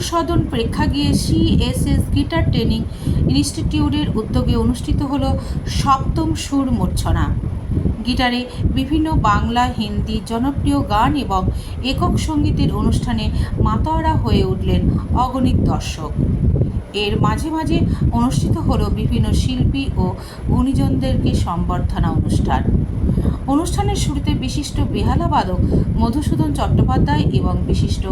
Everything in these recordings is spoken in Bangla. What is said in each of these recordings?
সদন প্রেক্ষাগৃহে সিএসএস গিটার ট্রেনিং ইনস্টিটিউটের উদ্যোগে অনুষ্ঠিত হল সপ্তম সুর মূর্ছনা। গিটারে বিভিন্ন বাংলা, হিন্দি জনপ্রিয় গান এবং একক সঙ্গীতের অনুষ্ঠানে মাতোয়ারা হয়ে উঠলেন অগণিত দর্শক। এর মাঝে মাঝে অনুষ্ঠিত হলো বিভিন্ন শিল্পী ও গুণীজনদেরকে সম্বর্ধনা অনুষ্ঠান। অনুষ্ঠানের শুরুতে বিশিষ্ট বেহালাবাদক মধুসূদন চট্টোপাধ্যায় এবং বিশিষ্ট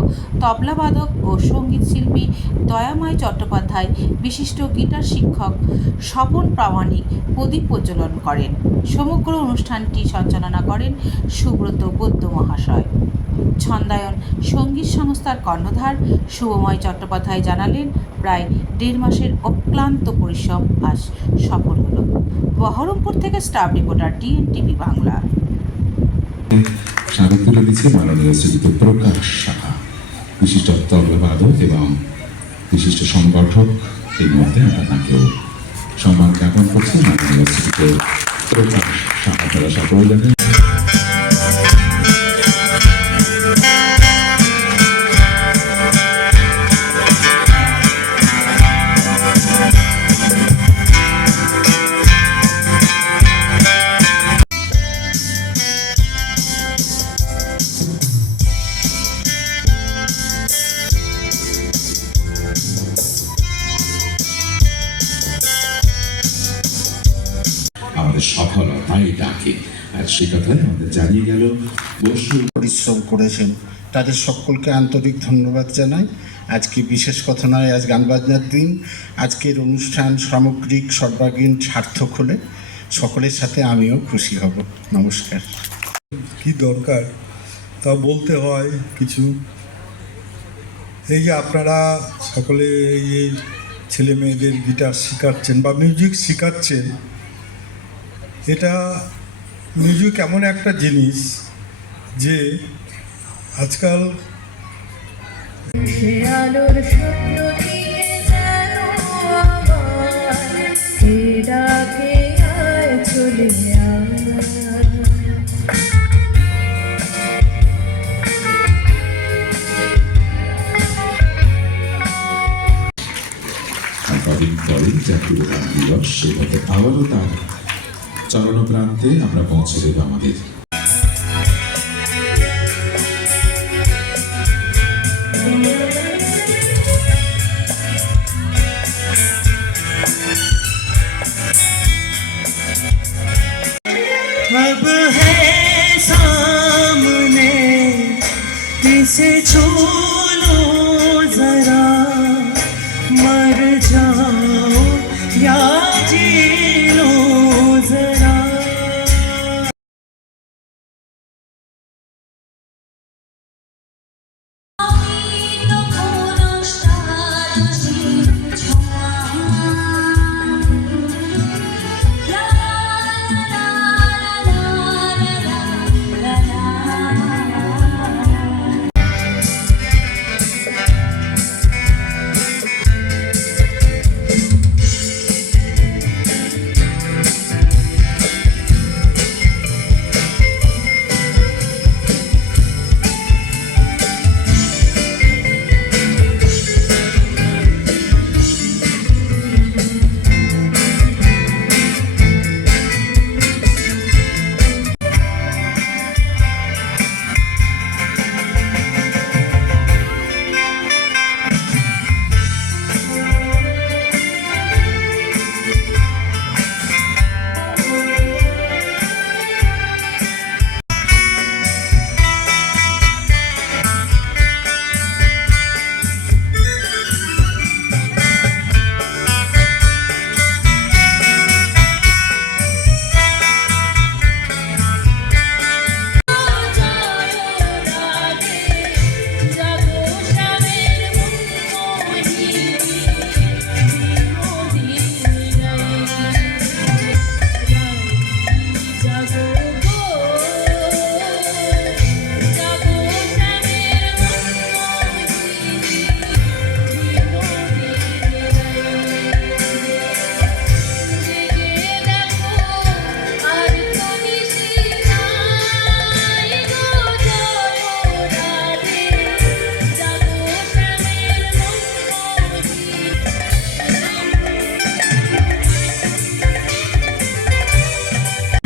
তবলাবাদক ও সংগীত শিল্পী দয়াময় চট্টোপাধ্যায়, বিশিষ্ট গিটার শিক্ষক স্বপন প্রামাণিক প্রদীপ প্রজ্বলন করেন। সমগ্র অনুষ্ঠানটি সঞ্চালনা করেন সুব্রত বৌদ্ধ মহাশয়। ছন্দায়ন সংগীত সংস্থার কর্ণধার শুভময় চট্টোপাধ্যায় জানালেন, প্রায় দেড় মাসের অক্লান্ত পরিশ্রম আজ সফল হলো। বহরমপুর থেকে স্টাফ রিপোর্টার ডিএনটিভি বাংলা। স্বাগত দিচ্ছে মাননীয় শ্রীযুক্ত প্রকাশ সাহা। বিশিষ্ট তবলাবাদক এবং বিশিষ্ট সংগঠক এই মধ্যে আমরা তাকেও সম্মান জ্ঞাপন করছি। মাননীয় শ্রীযুক্ত প্রকাশ তারা সকলে সে কথাই আমাদের জানিয়ে গেল বসু। পরিশ্রম করেছেন। তাদের সকলকে আন্তরিক ধন্যবাদ জানাই। আজকে বিশেষ কথা নয় আজ গান বাজনার দিন। আজকের অনুষ্ঠান সামগ্রিক সর্বাঙ্গীন সার্থক হলে সকলের সাথে আমিও খুশি হব। নমস্কার। কি দরকার? তা বলতে হয় কিছু। এই যে আপনারা সকলে এই যে ছেলে মেয়েদের গিটার শেখাচ্ছেন বা মিউজিক শেখাচ্ছেন এটা মিউজিক এমন একটা জিনিস যে আজকাল কদিন পরেই জাতীয় গান দিবস সেভাবে আবারও তার চরণ প্রান্তে আমরা পৌঁছে দেব আমাদের अब है सामने इसे छू लो जरा मर जाओ या जी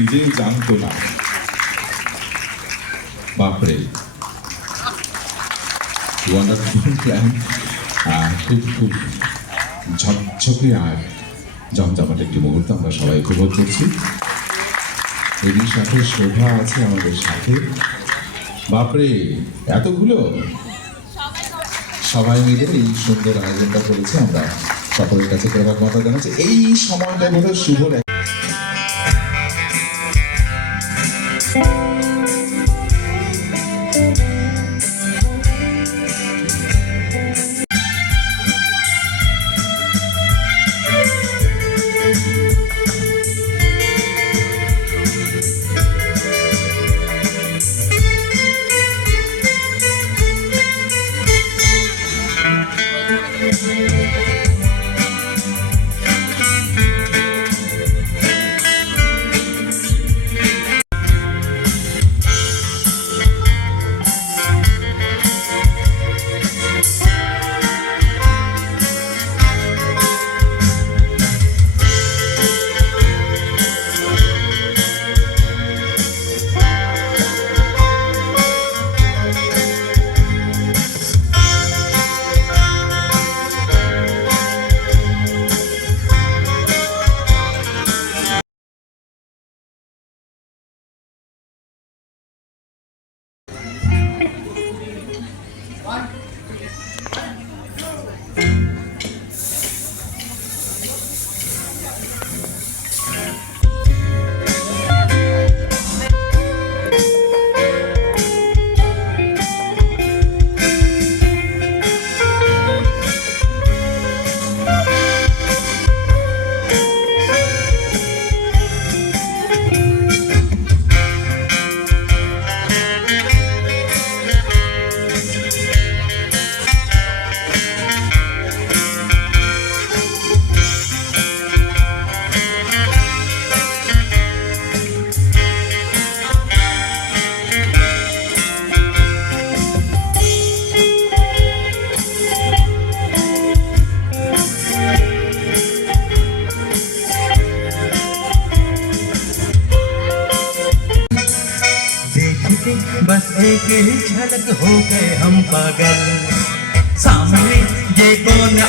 তোলা বাপরে। ওয়ান্ডারফুল প্ল্যান খুব খুব ঝকঝকে আর জমজমাট একটি মুহূর্ত আমরা সবাই উপভোগ করছি। এরই সাথে শোভা আছে আমাদের সাথে। বাপরে, এতগুলো? সবাই মিলে এই সুন্দর আয়োজনটা করেছে। আমরা সকলের কাছে কৃতজ্ঞতা জানাচ্ছি। এই সময়টা বোধ শুভ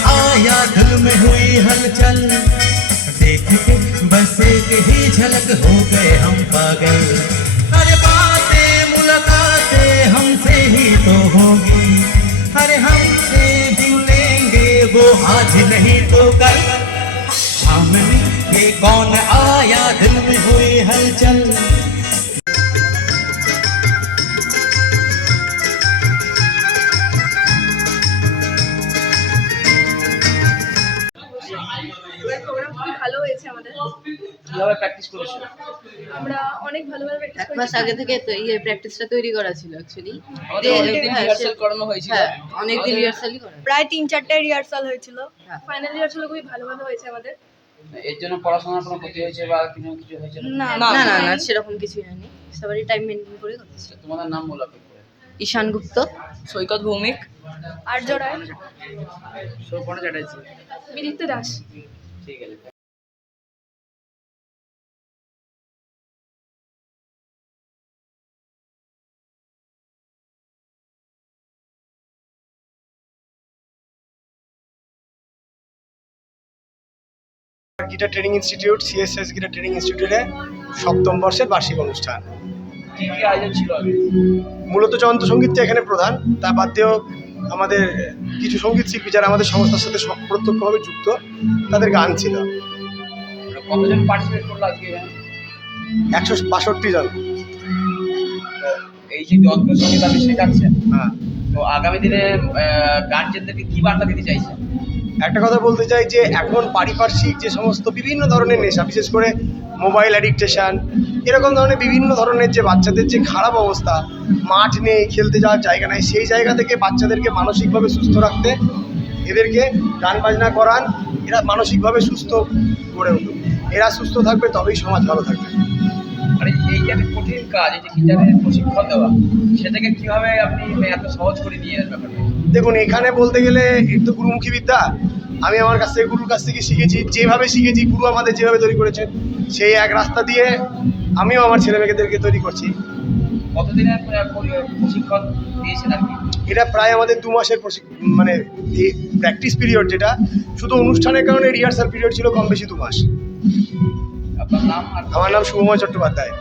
आया दिल में हुई हलचल। देख के बस एक ही झलक हो गए हम पागल। अरे बातें, मुलाकातें हमसे ही तो होगी। अरे हमसे मिलेंगे वो आज नहीं तो कल। सामने कौन आया दिल মাস আগে থেকে তো ইয়ে প্র্যাকটিসটা তৈরি করা ছিল অ্যাকচুয়ালি আমাদের অনেকদিন রিহার্সাল করানো হয়েছিল। হ্যাঁ অনেকদিন রিহার্সালই করা প্রায় তিন চারটে রিহার্সাল হয়েছিল। হ্যাঁ। ফাইনাল রিহার্সাল খুবই ভালোভাবে হয়েছে আমাদের। এর জন্য পড়াশোনার কোনো ক্ষতি হয়েছে বা কিছু কিছু হয়েছে না না না না সেরকম কিছুই হয়নি। সবারই টাইম মেনটেন করে করছে তোমাদের নাম বলো ঈশান গুপ্ত। সৈকত ভৌমিক। আর্য রায়। সৌপর্ণ চ্যাটার্জি। বিদিত্য দাস। ঠিক আছে। Guitar training institute CSS guitar training ইনস্টিটিউটে সপ্তম বর্ষের বার্ষিক অনুষ্ঠান। মূলত যন্ত্রসঙ্গীতটা এখানে প্রধান। তা বাদ দিয়েও আমাদের কিছু সংগীত শিল্পী যারা আমাদের সংস্থার সাথে প্রত্যক্ষভাবে যুক্ত তাদের গান ছিল। মানে একশো বাষট্টি জন। এই যে যন্ত্র সংগীত আপনি শেখাচ্ছেন হ্যাঁ। তো আগামী দিনে গার্জেনদেরকে কি বার্তা দিতে চাইছেন? একটা কথা বলতে চাই যে এখন পারিপার্শ্বিক যে সমস্ত বিভিন্ন ধরনের নেশা, বিশেষ করে মোবাইল অ্যাডিকটেশন, এরকম ধরনের বিভিন্ন ধরনের যে বাচ্চাদের যে খারাপ অবস্থা, মাঠ নেই, খেলতে যাওয়ার জায়গা নেই, সেই জায়গা থেকে বাচ্চাদেরকে মানসিকভাবে সুস্থ রাখতে, এদেরকে গান বাজনা করান, এরা মানসিকভাবে সুস্থ গড়ে উঠুক। এরা সুস্থ থাকবে, তবেই সমাজ ভালো থাকবে। মানে এই যে কঠিন কাজ এই যে গিটারের প্রশিক্ষণ দেওয়া সেটাকে কীভাবে আপনি এত সহজ করে নিয়ে ব্যাপারটা? দেখুন এখানে বলতে গেলে একটু গুরুমুখী বিদ্যা। আমি আমার কাছ থেকে গুরুর কাছ থেকে শিখেছি যেভাবে শিখেছি গুরু আমাদের যেভাবে তৈরি করেছেন সেই এক রাস্তা দিয়ে আমিও আমার ছেলে মেয়েদেরকে তৈরি করছি। কতদিনের পরি- পরি- প্রশিক্ষণ দিয়েছেন এটা প্রায় আমাদের দু মাসের মানে প্র্যাকটিস পিরিয়ড যেটা। শুধু অনুষ্ঠানের কারণে রিহার্সাল পিরিয়ড ছিল কম বেশি দু মাস। আমার নাম শুভময় চট্টোপাধ্যায়।